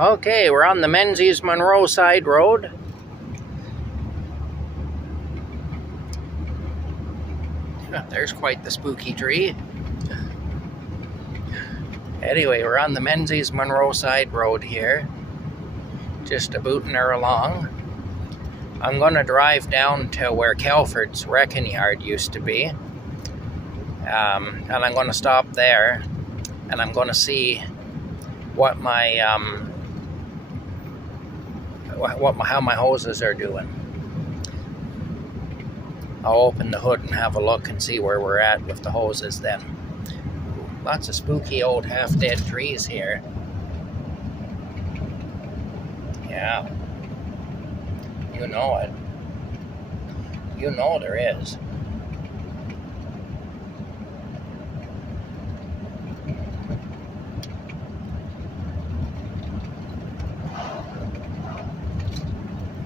Okay, we're on the Menzies Monroe side road. There's quite the spooky tree. Anyway, we're on the Menzies Monroe side road here. Just a-booting her along. I'm going to drive down to where Kelford's Wrecking Yard used to be. And I'm going to stop there. And I'm going to see what my how my hoses are doing. I'll open the hood and have a look and see where we're at with the hoses then. Lots of spooky old half-dead trees here. Yeah. You know it. You know there is.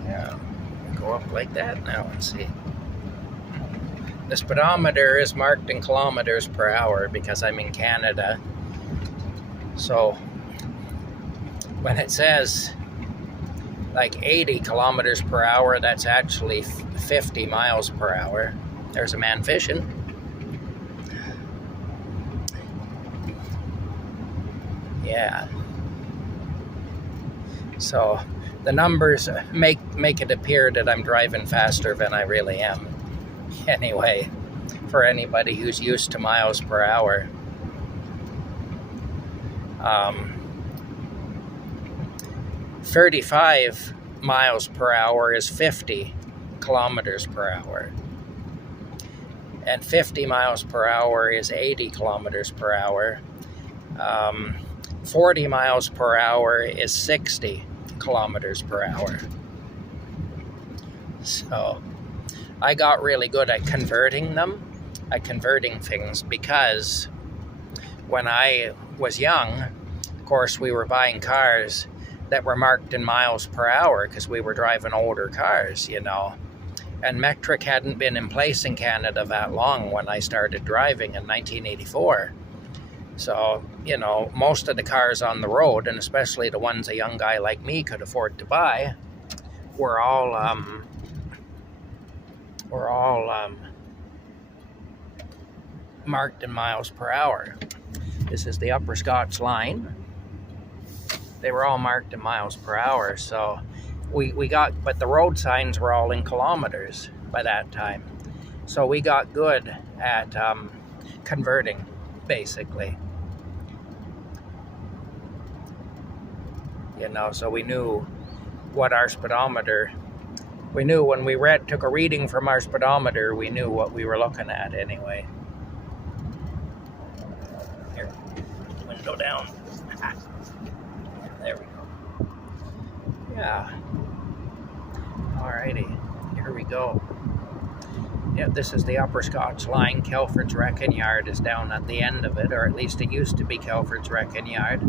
Yeah. Go up like that now and see. The speedometer is marked in kilometers per hour because I'm in Canada. So when it says like 80 kilometers per hour, that's actually 50 miles per hour. There's a man fishing. Yeah. So the numbers make it appear that I'm driving faster than I really am. Anyway, for anybody who's used to miles per hour. 35 miles per hour is 50 kilometers per hour. And 50 miles per hour is 80 kilometers per hour. 40 miles per hour is 60 kilometers per hour. So I got really good at converting things, because when I was young, of course, we were buying cars that were marked in miles per hour because we were driving older cars, you know. And metric hadn't been in place in Canada that long when I started driving in 1984. So, you know, most of the cars on the road, and especially the ones a young guy like me could afford to buy, were all marked in miles per hour. This is the Upper Scots line. They were all marked in miles per hour, so we got, but the road signs were all in kilometers by that time. So we got good at converting, basically. You know, so we knew what our speedometer, we knew when we took a reading from our speedometer, we knew what we were looking at anyway. Here, window down. There we go. Yeah. Alrighty, here we go. Yeah, this is the Upper Scots line. Kelford's Wrecking Yard is down at the end of it, or at least it used to be Kelford's Wrecking Yard.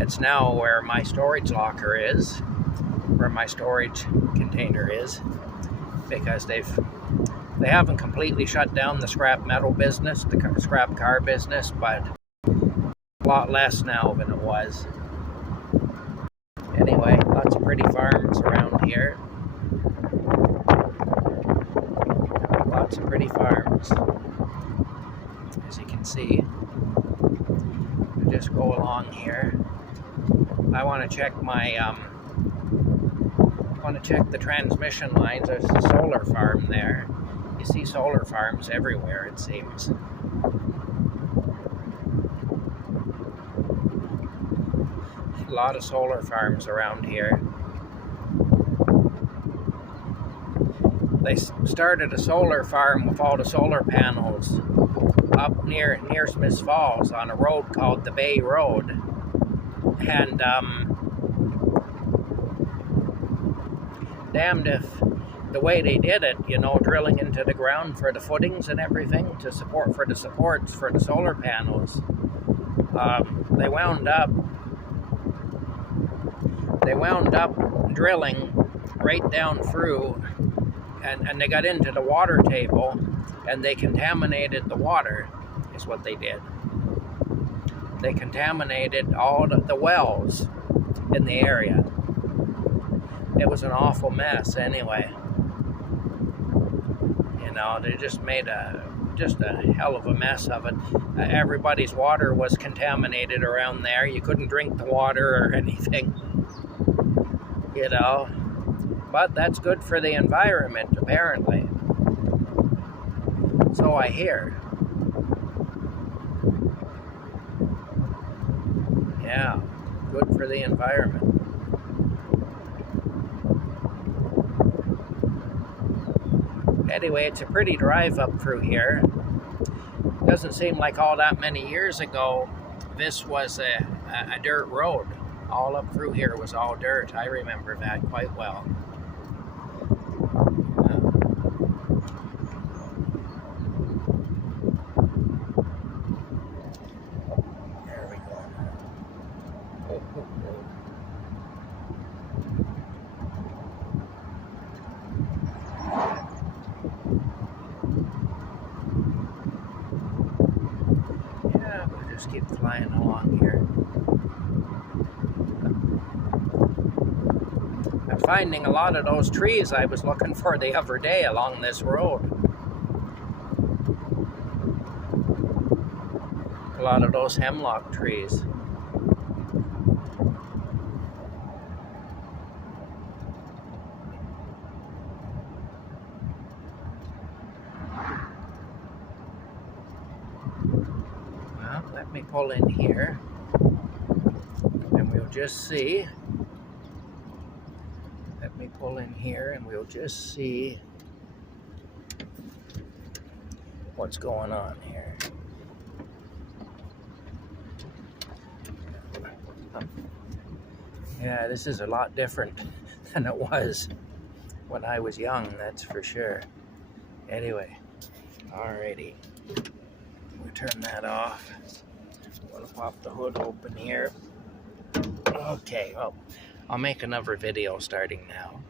It's now where my storage locker is, where my storage container is, because they haven't completely shut down the scrap metal business, the scrap car business, but a lot less now than it was. Anyway, lots of pretty farms around here. Lots of pretty farms, as you can see. We just go along here. I want to check the transmission lines. There's a solar farm there. You see solar farms everywhere, it seems. A lot of solar farms around here. They started a solar farm with all the solar panels up near Smiths Falls on a road called the Bay Road. And damned if the way they did it, you know, drilling into the ground for the footings and everything to support for the supports for the solar panels. They wound up drilling right down through, and they got into the water table, and they contaminated the water, is what they did. They contaminated all the wells in the area. It was an awful mess anyway. You know, they just made a hell of a mess of it. Everybody's water was contaminated around there. You couldn't drink the water or anything, you know. But that's good for the environment, apparently. So I hear. Yeah, good for the environment. Anyway, it's a pretty drive up through here. Doesn't seem like all that many years ago this was a dirt road. All up through here was all dirt. I remember that quite well. There we go. Oh, oh, oh. Just keep flying along here. I'm finding a lot of those trees I was looking for the other day along this road. A lot of those hemlock trees. Let me pull in here and we'll just see. Let me pull in here and we'll just see what's going on here. Yeah, this is a lot different than it was when I was young, that's for sure. Anyway, alrighty. We'll turn that off. I'm gonna pop the hood open here. Okay, well, I'll make another video starting now.